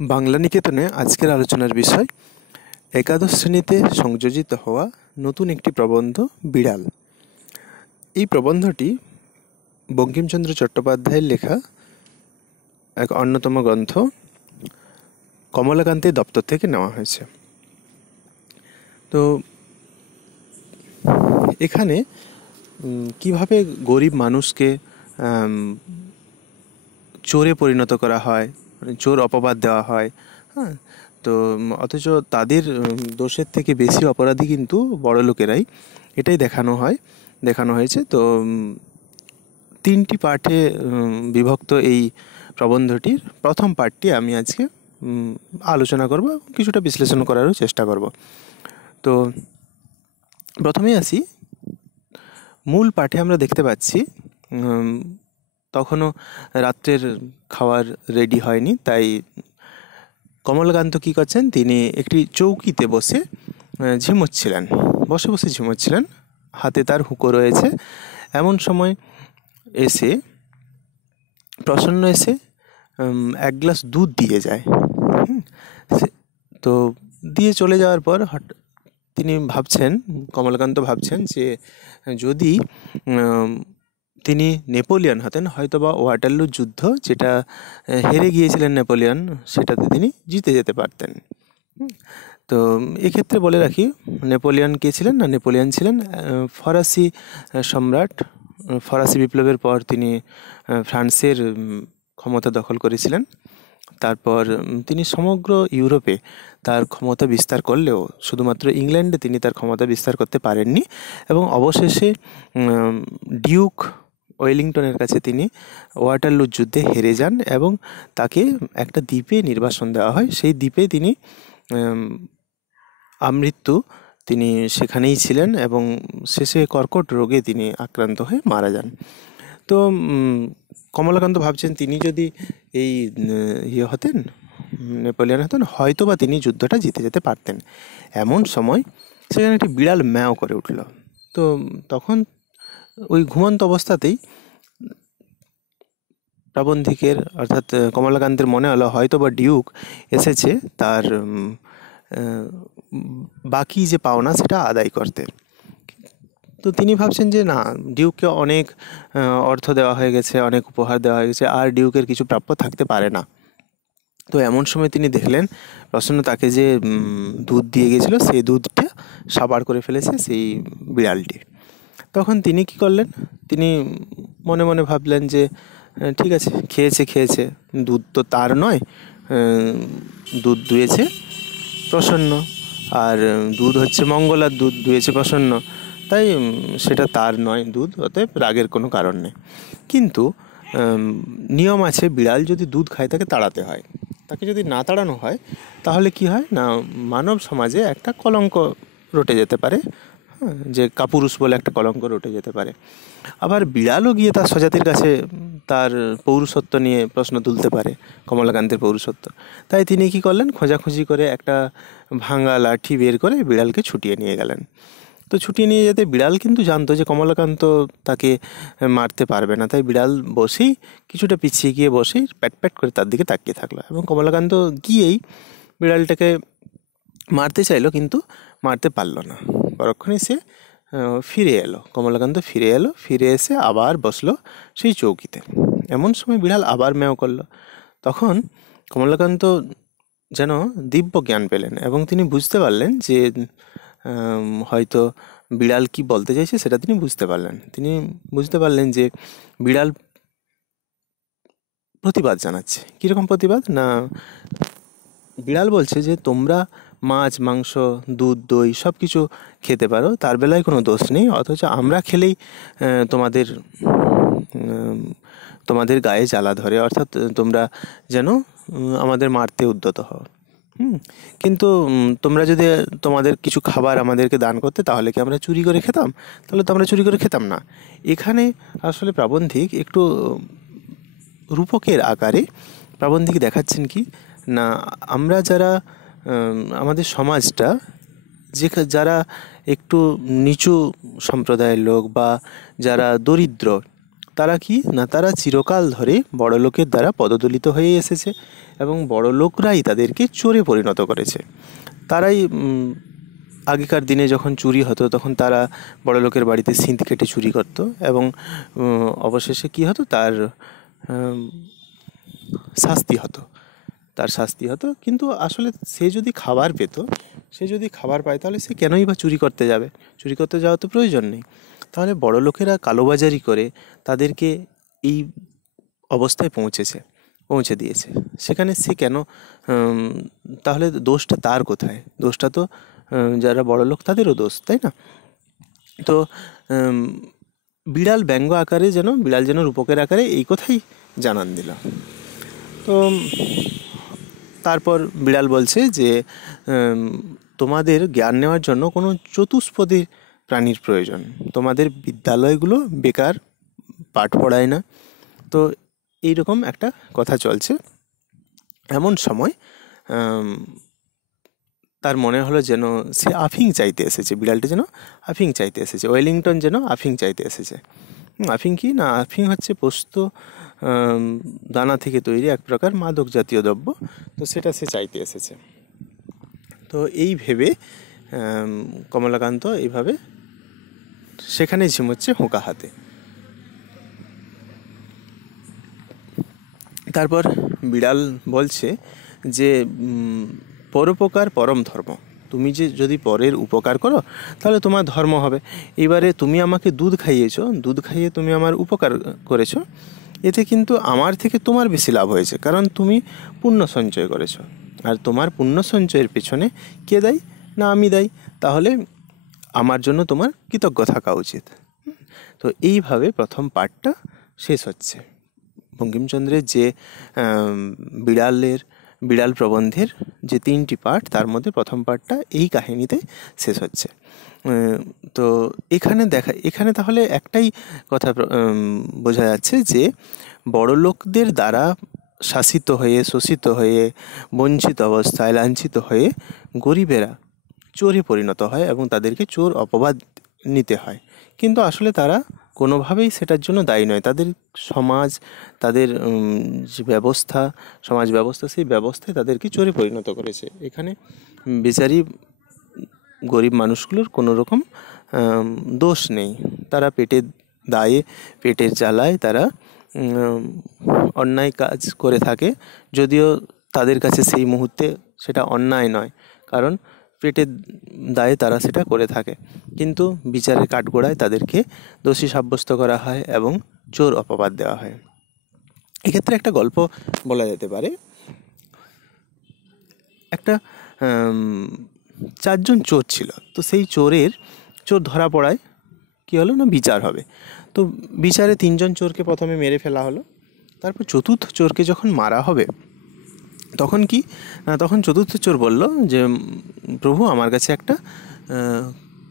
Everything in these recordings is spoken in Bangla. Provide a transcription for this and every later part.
বাংলা নিকেতনে আজকের আলোচনার বিষয় একাদশ শ্রেণীতে সংযোজিত হওয়া নতুন একটি প্রবন্ধ বিড়াল। এই প্রবন্ধটি বঙ্কিমচন্দ্র চট্টোপাধ্যায়ের লেখা এক অন্যতম গ্রন্থ কমলাকান্তের দপ্তর থেকে নেওয়া হয়েছে। তো এখানে কিভাবে গরিব মানুষকে চোরে পরিণত করা হয়, চোর অপবাদ দেওয়া হয়, হ্যাঁ, তো অথচ তাদের দোষের থেকে বেশি অপরাধী কিন্তু বড় লোকেরাই, এটাই দেখানো হয়েছে। তো তিনটি পার্টে বিভক্ত এই প্রবন্ধটির প্রথম পার্টটি আমি আজকে আলোচনা করব, কিছুটা বিশ্লেষণ করারও চেষ্টা করব। তো প্রথমেই আসি, মূল পাঠে আমরা দেখতে পাচ্ছি তখনও রাত্রের খাবার রেডি হয়নি, তাই কমলাকান্ত কী করছেন, তিনি একটি চৌকিতে বসে ঝিমোচ্ছিলেন, হাতে তার হুঁকো রয়েছে। এমন সময় প্রসন্ন এসে এক গ্লাস দুধ দিয়ে যায়। তো দিয়ে চলে যাওয়ার পর কমলাকান্ত ভাবছেন যে যদি তিনি নেপোলিয়ন হতেন, হয়তোবা ওয়াটারলুর যুদ্ধ, যেটা হেরে গিয়েছিলেন নেপোলিয়ন, সেটাতে তিনি জিতে যেতে পারতেন। তো এক্ষেত্রে বলে রাখি, নেপোলিয়ন কে ছিলেন না, নেপোলিয়ন ছিলেন ফরাসি সম্রাট। ফরাসি বিপ্লবের পর তিনি ফ্রান্সের ক্ষমতা দখল করেছিলেন। তারপর তিনি সমগ্র ইউরোপে তার ক্ষমতা বিস্তার করলেও শুধুমাত্র ইংল্যান্ডে তিনি তার ক্ষমতা বিস্তার করতে পারেননি, এবং অবশেষে ডিউক ওয়েলিংটনের কাছে তিনি ওয়াটারলুর যুদ্ধে হেরে যান এবং তাকে একটা দ্বীপে নির্বাসন দেওয়া হয়। সেই দ্বীপে তিনি আমৃত্যু তিনি সেখানেই ছিলেন এবং শেষে কর্কট রোগে তিনি আক্রান্ত হয়ে মারা যান। তো কমলাকান্ত ভাবছেন, তিনি যদি এই নেপোলিয়ন হতেন, হয়তো বা তিনি যুদ্ধটা জিতে যেতে পারতেন। এমন সময় সেখানে একটি বিড়াল ম্যাও করে উঠল। তো তখন ওই ঘুমন্ত অবস্থাতেই প্রাবন্ধিকের অর্থাৎ কমলাকান্তের মনে হলো হয়তো বা ডিউক এসেছে তার বাকি যে পাওনা সেটা আদায় করতে। তো তিনি ভাবছেন যে না, ডিউককে অনেক অর্থ দেওয়া হয়ে গেছে, অনেক উপহার দেওয়া হয়ে গেছে, আর ডিউকের কিছু প্রাপ্য থাকতে পারে না। তো এমন সময় তিনি দেখলেন প্রসন্ন তাকে যে দুধ দিয়ে গেছিল, সেই দুধটা সাবাড় করে ফেলেছে সেই বিড়ালটি। তখন তিনি কি করলেন, তিনি মনে মনে ভাবলেন যে ঠিক আছে, খেয়েছে, দুধ তো তার নয়, দুধ দুয়েছে প্রসন্ন, আর দুধ হচ্ছে মঙ্গলার দুধ, দুয়েছে প্রসন্ন, তাই সেটা তার নয় দুধ, অতএব রাগের কোনো কারণ নেই। কিন্তু নিয়ম আছে, বিড়াল যদি দুধ খায় তাকে তাড়াতে হয়। তাকে যদি না তাড়ানো হয় তাহলে কি হয় না, মানব সমাজে একটা কলঙ্ক রটে যেতে পারে, যে কাপুরুষ বলে একটা কলঙ্ক রটে যেতে পারে। আবার বিড়ালও গিয়ে তার স্বজাতির কাছে তার পৌরুষত্ব নিয়ে প্রশ্ন তুলতে পারে, কমলাকান্তের পৌরুষত্ব। তাই তিনি কি করলেন, খোঁজাখুঁজি করে একটা ভাঙা লাঠি বের করে বিড়ালকে ছুটিয়ে নিয়ে গেলেন। তো ছুটিয়ে নিয়ে যেতে বিড়াল কিন্তু জানতো যে কমলাকান্ত তাকে মারতে পারবে না, তাই বিড়াল কিছুটা পিছিয়ে গিয়ে প্যাট প্যাট করে তার দিকে তাকিয়ে থাকলো, এবং কমলাকান্ত গিয়েই বিড়ালটাকে মারতে চাইলো, কিন্তু মারতে পারলো না। পরক্ষণে সে কমলাকান্ত ফিরে এসে আবার বসলো সেই চৌকিতে। এমন সময় বিড়াল আবার ম্যাও করলো। তখন কমলাকান্ত যেন দিব্য জ্ঞান পেলেন এবং তিনি বুঝতে পারলেন যে হয়তো বিড়াল কি বলতে চাইছে সেটা তিনি বুঝতে পারলেন যে বিড়াল প্রতিবাদ জানাচ্ছে। কীরকম প্রতিবাদ না, বিড়াল বলছে যে তোমরা মাছ, মাংস, দুধ, দই সব কিছু খেতে পারো, তার বেলায় কোনো দোষ নেই, অথচ আমরা খেলেই তোমাদের গায়ে জ্বালা ধরে, অর্থাৎ তোমরা যেন আমাদের মারতে উদ্যত হও। কিন্তু তোমরা যদি তোমাদের কিছু খাবার আমাদেরকে দান করতে, তাহলে কি আমরা চুরি করে খেতাম? তাহলে তো আমরা চুরি করে খেতাম না। এখানে আসলে প্রাবন্ধিক একটু রূপকের আকারে প্রাবন্ধিক দেখাচ্ছেন কি না, আমরা যারা আমাদের সমাজটা যারা একটু নিচু সম্প্রদায়ের লোক বা যারা দরিদ্র, তারা কি না, তারা চিরকাল ধরে বড়লোকের দ্বারা পদদলিত হয়ে এসেছে এবং বড়লোকরাই তাদেরকে চোরে পরিণত করেছে। তারাই আগেকার দিনে যখন চুরি হতো তখন তারা বড়লোকের বাড়িতে সিঁধ কেটে চুরি করতো এবং অবশেষে কী হতো, তার শাস্তি হতো, কিন্তু আসলে সে যদি খাবার পেত, সে যদি খাবার পায় তাহলে সে কেনই বা চুরি করতে যাবে? চুরি করতে যাওয়া তো প্রয়োজন নেই। তাহলে বড়লোকেরা কালোবাজারি করে তাদেরকে এই অবস্থায় পৌঁছে দিয়েছে। সেখানে সে কেন, তাহলে দোষটা তার কোথায়? দোষটা তো যারা বড়লোক তাদেরও দোষ, তাই না? তো বিড়াল ব্যঙ্গ আকারে বিড়াল যেন রূপকের আকারে এই কথাই জানান দিল। তো তারপর বিড়াল বলছে যে তোমাদের জ্ঞান নেওয়ার জন্য কোনো চতুষ্পদী প্রাণীর প্রয়োজন। তোমাদের বিদ্যালয়গুলো বেকার, পাঠ পড়ায় না। তো এইরকম একটা কথা চলছে। এমন সময় তার মনে হলো যেন সে আফিং চাইতে এসেছে, বিড়ালটা যেন আফিং চাইতে এসেছে, ওয়েলিংটন যেন আফিং চাইতে এসেছে। আফিং কি না, আফিং হচ্ছে পোস্ত দানা থেকে তৈরি এক প্রকার মাদক জাতীয় দ্রব্য। তো সেটা সে চাইতে এসেছে। তো এই ভেবে কমলাকান্ত এইভাবে সেখানে ঝিমোচ্ছে হোঁকা হাতে। তারপর বিড়াল বলছে যে পরোপকার পরম ধর্ম। তুমি যদি পরের উপকার করো তাহলে তোমার ধর্ম হবে। এবারে তুমি আমাকে দুধ খাইয়েছো, দুধ খাইয়ে তুমি আমার উপকার করেছো, এতে কিন্তু আমার থেকে তোমার বেশি লাভ হয়েছে, কারণ তুমি পুণ্য সঞ্চয় করেছো। আর তোমার পুণ্য সঞ্চয়ের পেছনে কে দায়ী? না আমি দায়ী। তাহলে আমার জন্য তোমার কৃতজ্ঞ থাকা উচিত। তো এইভাবে প্রথম পার্টটা শেষ হচ্ছে। বঙ্কিমচন্দ্রের যে বিড়াল প্রবন্ধের যে 3টি পার্ট, তার মধ্যে প্রথম পার্টটা এই কাহিনীতে শেষ হচ্ছে। তো এখানে তাহলে একটাই কথা বোঝা যাচ্ছে যে বড়লোকদের দ্বারা শাসিত হয়ে, শোষিত হয়ে, বঞ্চিত অবস্থায় লাঞ্ছিত হয়ে গরিবেরা চোরে পরিণত হয় এবং তাদেরকে চোর অপবাদ নিতে হয়। কিন্তু আসলে তারা কোনোভাবেই সেটার জন্য দায়ী নয়। তাদের সমাজ, তাদের যে সমাজ ব্যবস্থা, সেই ব্যবস্থায় তাদেরকে চোরে পরিণত করেছে। এখানে বেচারি গরিব মানুষগুলোর কোনো রকম দোষ নেই। তারা পেটের দায়ে, পেটের জ্বালায় তারা অন্যায় কাজ করে থাকে, যদিও তাদের কাছে সেই মুহূর্তে সেটা অন্যায় নয়, কারণ পেটের দায়ে তারা সেটা করে থাকে। কিন্তু বিচারের কাঠগড়ায় তাদেরকে দোষী সাব্যস্ত করা হয় এবং চোর অপবাদ দেওয়া হয়। এক্ষেত্রে একটা গল্প বলা যেতে পারে। একটা 4জন চোর ছিল। তো সেই চোর ধরা পড়ায় কী হলো না, বিচার হবে। তো বিচারে 3জন চোরকে প্রথমে মেরে ফেলা হলো। তারপর চতুর্থ চোরকে যখন মারা হবে তখন চতুর্থ চোর বলল যে প্রভু, আমার কাছে একটা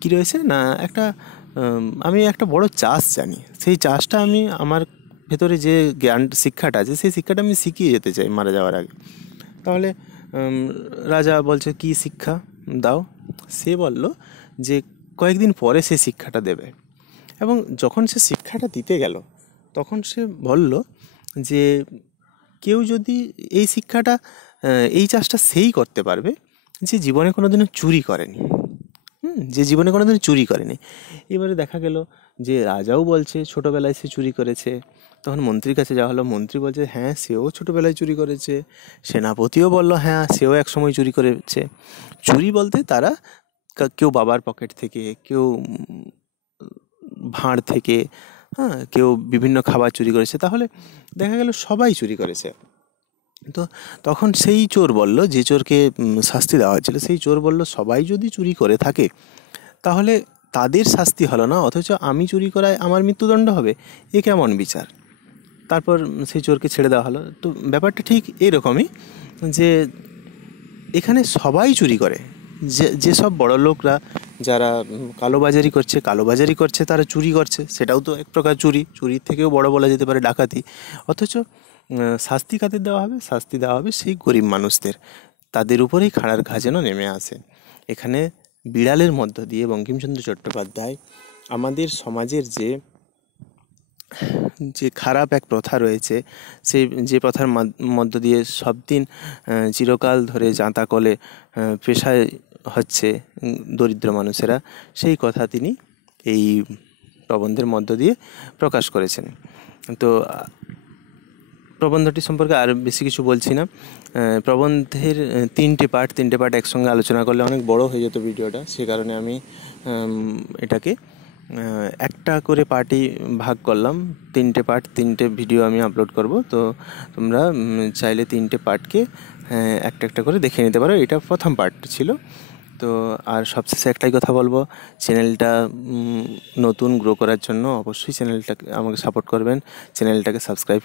কী রয়েছে না, আমি একটা বড় চাষ জানি। সেই চাষটা আমি আমার ভেতরে যে শিক্ষাটা আছে, সেই শিক্ষাটা আমি শিখিয়ে যেতে চাই মারা যাওয়ার আগে। তাহলে রাজা বলছে, কি শিক্ষা দাও? সে বলল যে কয়েকদিন পরে সে শিক্ষাটা দেবে। এবং যখন সে শিক্ষাটা দিতে গেল তখন সে বলল যে কেউ যদি এই চাষটা সেই করতে পারবে যে জীবনে কোনোদিনও চুরি করেনি, এবারে দেখা গেল যে রাজাও বলছে ছোটোবেলায় সে চুরি করেছে। তখন মন্ত্রীর কাছে যাওয়া হলো, মন্ত্রী বলছে হ্যাঁ, সেও ছোটোবেলায় চুরি করেছে। সেনাপতিও বলল হ্যাঁ, সেও একসময় চুরি করেছে। চুরি বলতে তারা কেউ বাবার পকেট থেকে, কেউ ভাঁড় থেকে, কেউ বিভিন্ন খাবার চুরি করেছে। তাহলে দেখা গেল সবাই চুরি করেছে। তো তখন সেই চোর বলল, যে চোরকে শাস্তি দেওয়া হয়েছিল, সেই চোর বলল সবাই যদি চুরি করে থাকে তাহলে তাদের শাস্তি হলো না, অথচ আমি চুরি করায় আমার মৃত্যুদণ্ড হবে। এ কেমন বিচার? তারপর সেই চোরকে ছেড়ে দেওয়া হলো। তো ব্যাপারটা ঠিক এইরকমই, যে এখানে সবাই চুরি করে। যেসব বড় লোকরা যারা কালোবাজারি করছে তারা চুরি করছে, সেটাও তো এক প্রকার চুরির থেকেও বড় বলা যেতে পারে ডাকাতি। অথচ শাস্তি কাদের দেওয়া হবে? শাস্তি দেওয়া হবে সেই গরিব মানুষদের, তাদের উপরেই খাড়ার ঘা যেন নেমে আসে। এখানে বিড়ালের মধ্য দিয়ে বঙ্কিমচন্দ্র চট্টোপাধ্যায় আমাদের সমাজের যে যে খারাপ এক প্রথা রয়েছে, সেই যে প্রথার মধ্য দিয়ে সব দিন চিরকাল ধরে জাঁতাকলে পেশায় হচ্ছে দরিদ্র মানুষেরা, সেই কথা তিনি এই প্রবন্ধের মধ্য দিয়ে প্রকাশ করেছেন। তো প্রবন্ধটি সম্পর্কে আর বেশি কিছু বলছি না। প্রবন্ধের তিনটে পার্ট একসঙ্গে আলোচনা করলে অনেক বড় হয়ে যেত ভিডিওটা, সে কারণে আমি এটাকে একটা করে পার্টই ভাগ করলাম। তিনটে ভিডিও আমি আপলোড করব। তো তোমরা চাইলে তিনটে পার্টকে একটা একটা করে দেখে নিতে পারো। এটা প্রথম পার্ট ছিল। তো আর সবশেষে একটাই কথা বলবো, চ্যানেলটা নতুন গ্রো করার জন্য অবশ্যই চ্যানেলটাকে আমাকে সাপোর্ট করবেন, চ্যানেলটাকে সাবস্ক্রাইব